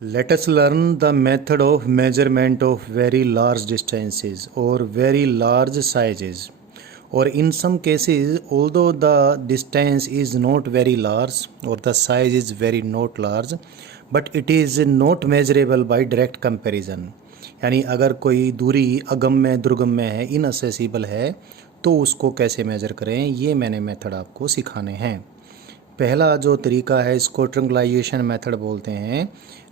Let us learn the method of measurement of very large distances or very large sizes. Or in some cases, although the distance is not very large or the size is very not large, but it is not measurable by direct comparison. यानी अगर कोई दूरी अगम्य दुर्गम्य है, inaccessible है, तो उसको कैसे measure करें, ये मैंने मेथड आपको सिखाने हैं। पहला जो तरीका है इसको ट्रिंगलाइजेशन मेथड बोलते हैं,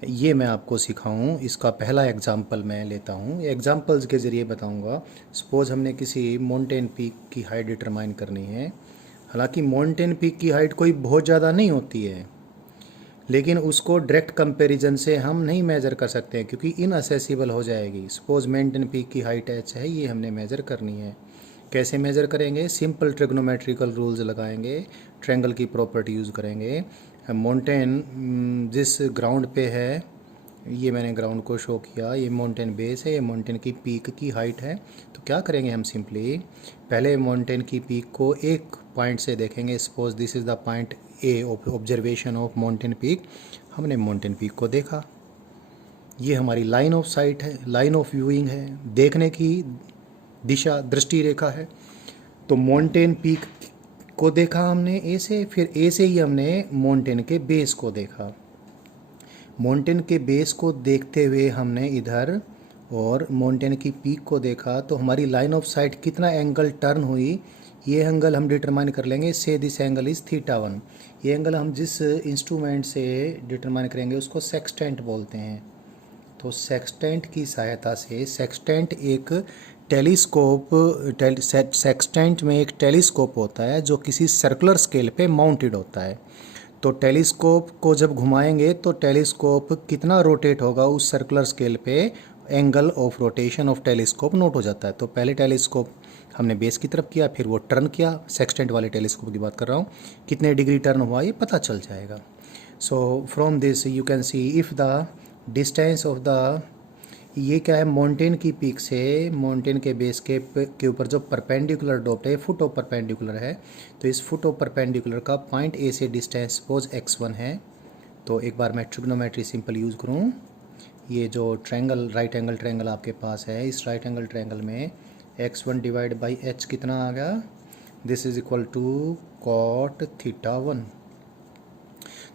ये मैं आपको सिखाऊं। इसका पहला एग्जांपल मैं लेता हूं, एग्जांपल्स के ज़रिए बताऊंगा। सपोज़ हमने किसी माउंटेन पीक की हाइट डिटरमाइन करनी है। हालांकि माउंटेन पीक की हाइट कोई बहुत ज़्यादा नहीं होती है, लेकिन उसको डायरेक्ट कंपैरिजन से हम नहीं मेज़र कर सकते हैं क्योंकि इनअसेसिबल हो जाएगी। सपोज़ माउंटेन पीक की हाइट h है, ये हमने मेज़र करनी है। कैसे मेज़र करेंगे? सिंपल ट्रिग्नोमेट्रिकल रूल्स लगाएंगे, ट्रायंगल की प्रॉपर्टी यूज़ करेंगे। माउंटेन जिस ग्राउंड पे है, ये मैंने ग्राउंड को शो किया, ये माउंटेन बेस है, ये माउंटेन की पीक की हाइट है। तो क्या करेंगे हम? सिंपली पहले माउंटेन की पीक को एक पॉइंट से देखेंगे। Suppose this is the point A of observation of mountain peak. हमने माउंटेन पीक को देखा, ये हमारी लाइन ऑफ साइट है, लाइन ऑफ व्यूइंग है, देखने की दिशा, दृष्टि रेखा है। तो माउंटेन पीक को देखा हमने ए से, फिर ए से ही हमने माउंटेन के बेस को देखा। माउंटेन के बेस को देखते हुए हमने इधर और माउंटेन की पीक को देखा। तो हमारी लाइन ऑफ साइट कितना एंगल टर्न हुई, ये एंगल हम डिटरमाइन कर लेंगे। से दिस एंगल इज़ θ1। ये एंगल हम जिस इंस्ट्रूमेंट से डिटरमाइन करेंगे उसको सेक्सटेंट बोलते हैं। तो सेक्सटेंट की सहायता से, सेक्सटेंट एक टेलीस्कोप, सेक्सटेंट में एक टेलीस्कोप होता है जो किसी सर्कुलर स्केल पे माउंटेड होता है। तो टेलीस्कोप को जब घुमाएंगे तो टेलीस्कोप कितना रोटेट होगा उस सर्कुलर स्केल पे, angle of rotation of telescope note हो जाता है। तो पहले टेलीस्कोप हमने बेस की तरफ किया, फिर वो टर्न किया। सेक्सटेंट वाले टेलीस्कोप की बात कर रहा हूँ, कितने डिग्री टर्न हुआ ये पता चल जाएगा। So from this you can C if the distance of the, ये क्या है, माउंटेन की पीक से माउंटेन के बेस के ऊपर जो परपेंडिकुलर डॉट है, फुट ऑफ परपेंडिकुलर है। तो इस फुट ऑफ परपेंडिकुलर का पॉइंट ए से डिस्टेंस सपोज x1 है। तो एक बार मैं ट्रिग्नोमेट्री सिंपल यूज़ करूँ, ये जो ट्रायंगल, राइट एंगल ट्रायंगल आपके पास है, इस राइट एंगल ट्रायंगल में x1 डिवाइड बाई h कितना आ गया? This is equal to cot θ1।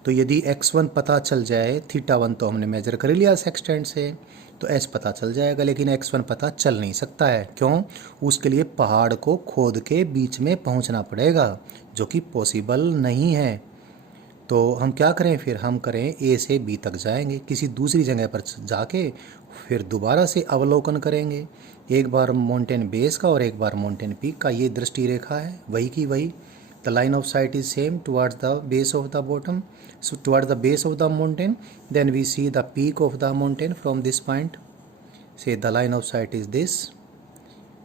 तो यदि x1 पता चल जाए, θ1 तो हमने मेजर कर लिया सेक्सटेंट से, तो s पता चल जाएगा। लेकिन x1 पता चल नहीं सकता है, क्यों? उसके लिए पहाड़ को खोद के बीच में पहुंचना पड़ेगा, जो कि पॉसिबल नहीं है। तो हम क्या करें फिर? हम करें a से b तक जाएंगे, किसी दूसरी जगह पर जाके फिर दोबारा से अवलोकन करेंगे। एक बार माउंटेन बेस का और एक बार माउंटेन पीक का। ये दृष्टि रेखा है वही की वही। The line of sight is same towards the base of the bottom, so towards the base of the mountain. Then we see the peak of the mountain from this point. Say the line of sight is this.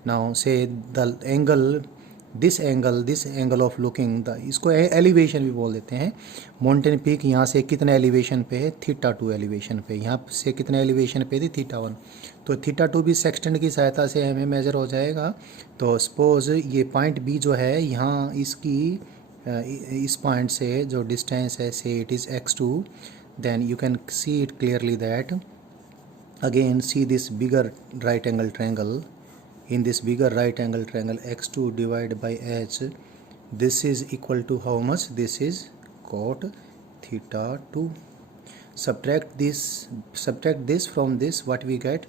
Now say the angle, this angle of looking, the इसको elevation भी बोल देते हैं। Mountain peak यहाँ से कितने elevation पे है? θ2 एलिवेशन पे। यहाँ से कितने एलिवेशन पे थी? θ1। तो θ2 भी सेक्सटेंट की सहायता से हमें मेजर हो जाएगा। तो सपोज ये पॉइंट बी जो है, यहाँ इसकी इस पॉइंट से जो डिस्टेंस है, say it is x2। Then you can see it clearly that, again see this bigger right angle triangle. In this bigger right angle triangle, x2 divided by h, this is equal to how much? This is cot θ2. Subtract this from this, what we get?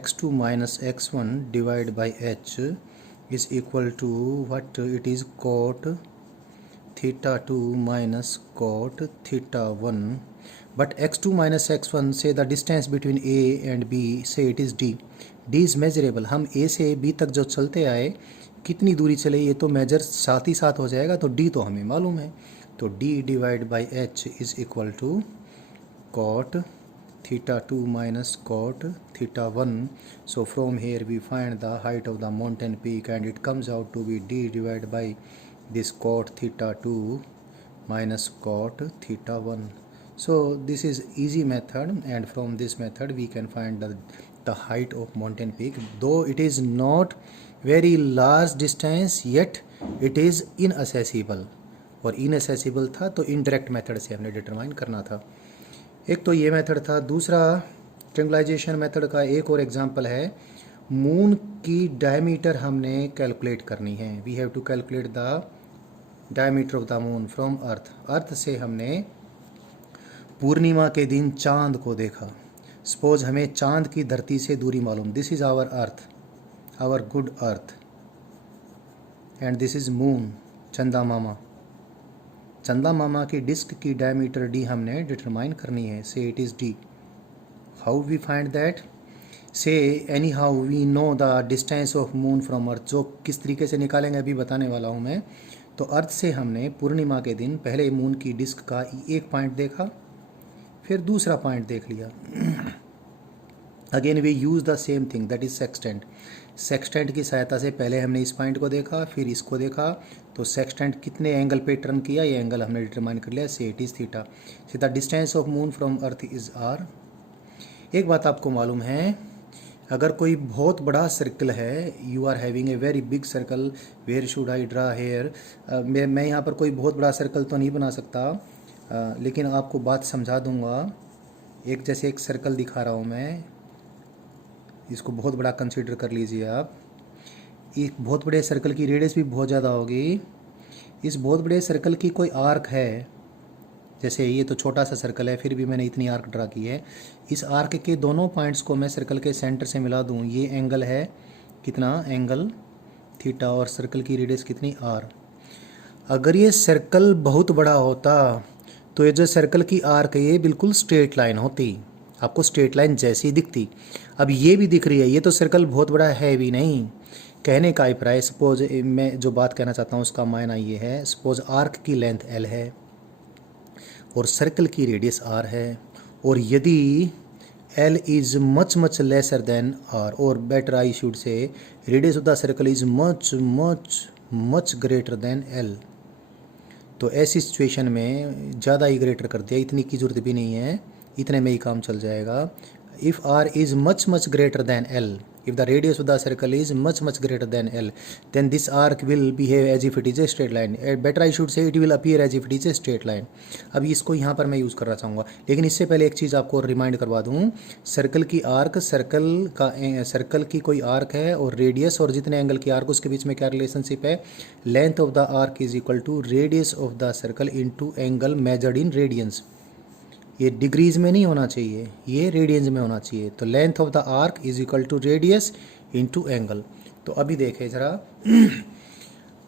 x2 minus x1 divided by h is equal to what? It is cot θ2 minus cot θ1. But x2 minus x1, say the distance between a and b, say it is d. d is measurable. हम a से b तक जो चलते आए, कितनी दूरी चले, ये तो मेजर साथ ही साथ हो जाएगा। तो d तो हमें मालूम है। तो d divide by h is equal to cot θ2 minus cot θ1. So from here we find the height of the mountain peak and it comes out to be d divided by this cot θ2 minus cot θ1. So this is easy method, and from this method we can find the height of mountain peak. Though it is not very large distance, yet it is inaccessible, और inaccessible था तो indirect method से हमने determine करना था। एक तो ये मेथड था। दूसरा ट्रिंगलाइजेशन मेथड का एक और एग्जांपल है, मून की डायमीटर हमने कैलकुलेट करनी है। We have to calculate the diameter of the moon from earth. Earth से हमने पूर्णिमा के दिन चांद को देखा। सपोज हमें चांद की धरती से दूरी मालूम, this is our earth, our good earth, and this is moon, चंदा मामा। चंदा मामा की डिस्क की डायमीटर डी हमने डिटरमाइन करनी है। Say it is D. How we find that? Say any how we know the distance of moon from earth. जो किस तरीके से निकालेंगे अभी बताने वाला हूँ मैं। तो अर्थ से हमने पूर्णिमा के दिन पहले मून की डिस्क का एक पॉइंट देखा, फिर दूसरा पॉइंट देख लिया। Again we use the same thing, that is sextant. Sextant की सहायता से पहले हमने इस पॉइंट को देखा, फिर इसको देखा। तो सेक्सटेंट कितने एंगल पे टर्न किया, ये एंगल हमने डिटरमाइन कर लिया। Say it is theta. Say the distance of moon from earth is R. एक बात आपको मालूम है, अगर कोई बहुत बड़ा सर्कल है, you are having a very big circle, where should I draw here. मैं यहाँ पर कोई बहुत बड़ा सर्कल तो नहीं बना सकता, लेकिन आपको बात समझा दूंगा। एक जैसे एक सर्कल दिखा रहा हूँ मैं, इसको बहुत बड़ा कंसीडर कर लीजिए आप। एक बहुत बड़े सर्कल की रेडियस भी बहुत ज़्यादा होगी। इस बहुत बड़े सर्कल की कोई आर्क है, जैसे ये तो छोटा सा सर्कल है, फिर भी मैंने इतनी आर्क ड्रा की है। इस आर्क के दोनों पॉइंट्स को मैं सर्कल के सेंटर से मिला दूँ, ये एंगल है कितना, एंगल थीटा, और सर्कल की रेडियस कितनी, आर। अगर ये सर्कल बहुत बड़ा होता तो ये जो सर्कल की आर्क है ये बिल्कुल स्ट्रेट लाइन होती, आपको स्ट्रेट लाइन जैसी दिखती। अब ये भी दिख रही है, ये तो सर्कल बहुत बड़ा है भी नहीं। कहने का अभिप्राय, सपोज मैं जो बात कहना चाहता हूँ उसका मायना ये है, सपोज आर्क की लेंथ एल है और सर्कल की रेडियस आर है, और यदि L is much much lesser than R, और better I should say radius of the circle is much much much greater than L, तो ऐसी सिचुएशन में ज़्यादा ही ग्रेटर कर दिया, इतनी की ज़रूरत भी नहीं है, इतने में ही काम चल जाएगा। If R is much much greater than L, if the radius of the circle is much much greater than L, then this arc will behave as if it is a straight line. Better I should say it will appear as if it is a straight line. अब इसको यहाँ पर मैं use करना चाहूँगा, लेकिन इससे पहले एक चीज़ आपको रिमाइंड करवा दूँ। सर्कल की आर्क, सर्कल की कोई आर्क है और रेडियस और जितने एंगल की आर्क, उसके बीच में क्या रिलेशनशिप है, length of the arc is equal to radius of the circle into angle measured in radians. ये डिग्रीज में नहीं होना चाहिए, ये रेडियंस में होना चाहिए। तो length of the arc is equal to radius into angle. तो अभी देखें ज़रा,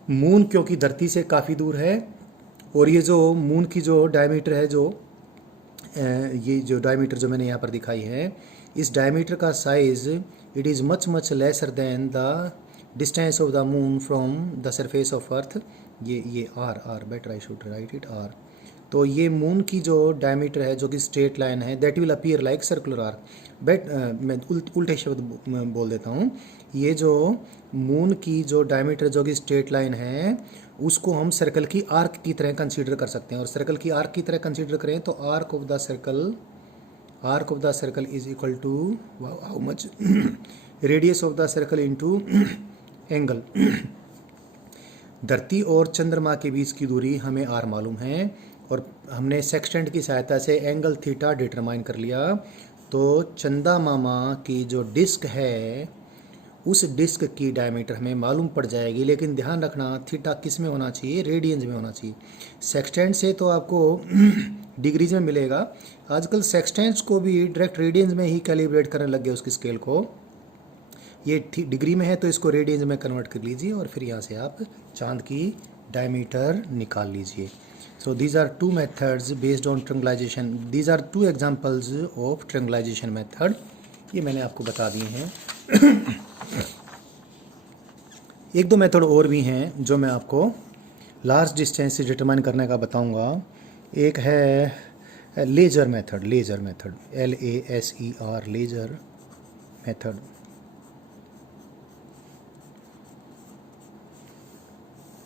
मून क्योंकि धरती से काफ़ी दूर है, और ये जो मून की जो डायमीटर है, ये जो डायमीटर जो मैंने यहाँ पर दिखाई है, इस डायमीटर का size it is much much lesser than the distance of the moon from the surface of earth. ये R, better I should write it R. तो ये मून की जो डायमीटर है, जो कि स्ट्रेट लाइन है, that will appear like circular arc. मैं उल्टे शब्द बोल देता हूँ। ये जो मून की जो डायमीटर जो कि स्ट्रेट लाइन है, उसको हम सर्कल की आर्क की तरह कंसीडर कर सकते हैं। और सर्कल की आर्क की तरह कंसीडर करें तो arc of the circle is equal to how much, radius of the circle into angle. धरती और चंद्रमा के बीच की दूरी हमें आर मालूम है, और हमने सेक्सटेंट की सहायता से एंगल थीटा डिटरमाइन कर लिया। तो चंदा मामा की जो डिस्क है, उस डिस्क की डायमीटर हमें मालूम पड़ जाएगी, लेकिन ध्यान रखना थीटा किस में होना चाहिए, रेडियंस में होना चाहिए। सेक्सटेंट से तो आपको डिग्रीज में मिलेगा, आजकल सेक्सटेंट्स को भी डायरेक्ट रेडियंस में ही कैलिब्रेट करने लग गए उसकी स्केल को। ये डिग्री में है तो इसको रेडियंस में कन्वर्ट कर लीजिए, और फिर यहाँ से आप चांद की डायमीटर निकाल लीजिए। So these are two methods based on triangulation. These are two examples of triangulation method. ये मैंने आपको बता दिए हैं। एक दो मेथड और भी हैं जो मैं आपको लार्ज डिस्टेंस से डिटरमाइन करने का बताऊंगा। एक है laser method, LASER, laser method.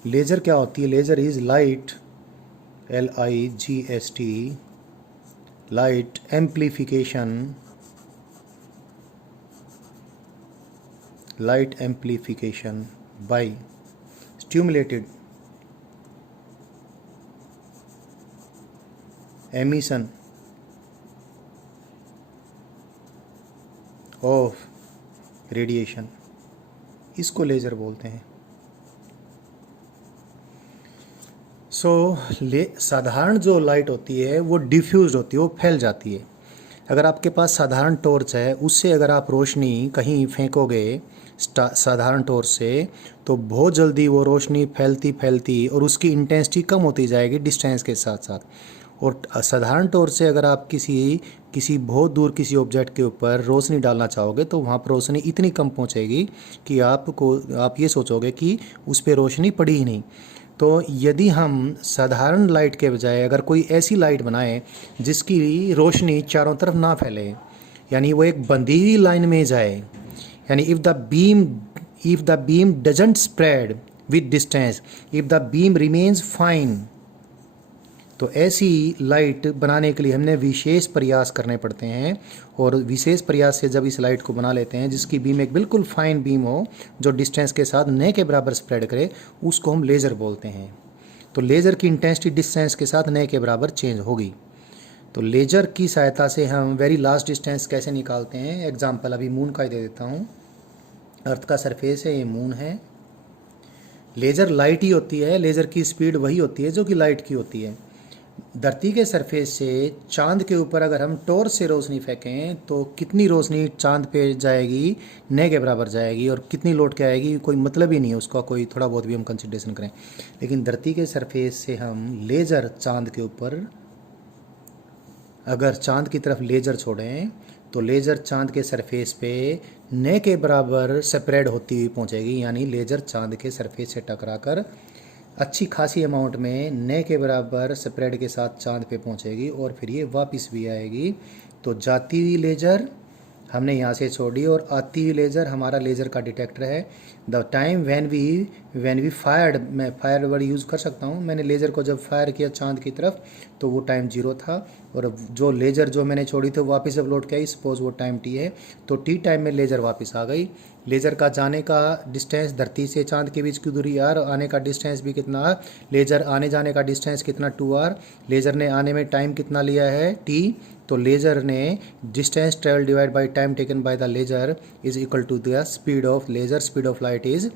Laser क्या होती है? Laser is light, LIGST, light amplification by stimulated emission of radiation, इसको लेज़र बोलते हैं। साधारण जो लाइट होती है वो डिफ्यूज होती है, वो फैल जाती है। अगर आपके पास साधारण टॉर्च है, उससे अगर आप रोशनी कहीं फेंकोगे साधारण टॉर्च से, तो बहुत जल्दी वो रोशनी फैलती फैलती और उसकी इंटेंसिटी कम होती जाएगी डिस्टेंस के साथ साथ। और साधारण टॉर्च से अगर आप किसी बहुत दूर किसी ऑब्जेक्ट के ऊपर रोशनी डालना चाहोगे, तो वहाँ पर रोशनी इतनी कम पहुँचेगी कि आप ये सोचोगे कि उस पर रोशनी पड़ी ही नहीं। तो यदि हम साधारण लाइट के बजाय अगर कोई ऐसी लाइट बनाएं जिसकी रोशनी चारों तरफ ना फैले, यानी वो एक बंधी हुई लाइन में जाए, यानी if the beam doesn't spread with distance, if the beam remains fine, तो ऐसी लाइट बनाने के लिए हमने विशेष प्रयास करने पड़ते हैं। और विशेष प्रयास से जब इस लाइट को बना लेते हैं जिसकी बीम एक बिल्कुल फाइन बीम हो, जो डिस्टेंस के साथ न के बराबर स्प्रेड करे, उसको हम लेज़र बोलते हैं। तो लेज़र की इंटेंसिटी डिस्टेंस के साथ न के बराबर चेंज होगी। तो लेज़र की सहायता से हम वेरी लार्ज डिस्टेंस कैसे निकालते हैं, एग्जाम्पल अभी मून का ही दे देता हूँ। अर्थ का सरफेस है, ये मून है। लेज़र लाइट ही होती है, लेज़र की स्पीड वही होती है जो कि लाइट की होती है। धरती के सरफेस से चांद के ऊपर अगर हम टॉर्च से रोशनी फेंकें तो कितनी रोशनी चांद पे जाएगी, न के बराबर जाएगी, और कितनी लौट के आएगी कोई मतलब ही नहीं है उसका, कोई थोड़ा बहुत भी हम कंसिडरेशन करें। लेकिन धरती के सरफेस से हम लेज़र चांद के ऊपर अगर चांद की तरफ लेज़र छोड़ें तो लेज़र चांद के सरफेस पे न के बराबर सेपरेट होती हुई पहुंचेगी, यानी लेज़र चांद के सरफेस से टकराकर अच्छी खासी अमाउंट में न के बराबर स्प्रेड के साथ चांद पे पहुंचेगी और फिर ये वापस भी आएगी। तो जाती हुई लेज़र हमने यहाँ से छोड़ी और आती हुई लेज़र हमारा लेज़र का डिटेक्टर है। The time when we fired, मैं फायर वर्ड यूज़ कर सकता हूँ, मैंने लेज़र को जब फायर किया चांद की तरफ तो वो टाइम 0 था, और जो लेज़र जो मैंने छोड़ी थी वापस जब लौट के आई, सपोज वो टाइम t है, तो t टाइम में लेज़र वापस आ गई। लेज़र का जाने का डिस्टेंस धरती से चांद के बीच की दूरी r, आने का डिस्टेंस भी कितना r, लेज़र आने जाने का डिस्टेंस कितना 2r, लेज़र ने आने में टाइम कितना लिया है t, तो लेज़र ने distance travel divide by time taken by the laser is equal to the speed of laser, speed of light is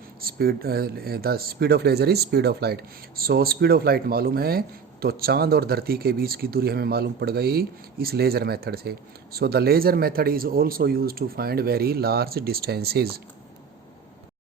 the speed of laser is speed of light. So speed of light मालूम है, तो चांद और धरती के बीच की दूरी हमें मालूम पड़ गई इस लेज़र मेथड से। So the laser method is also use to find very large distances.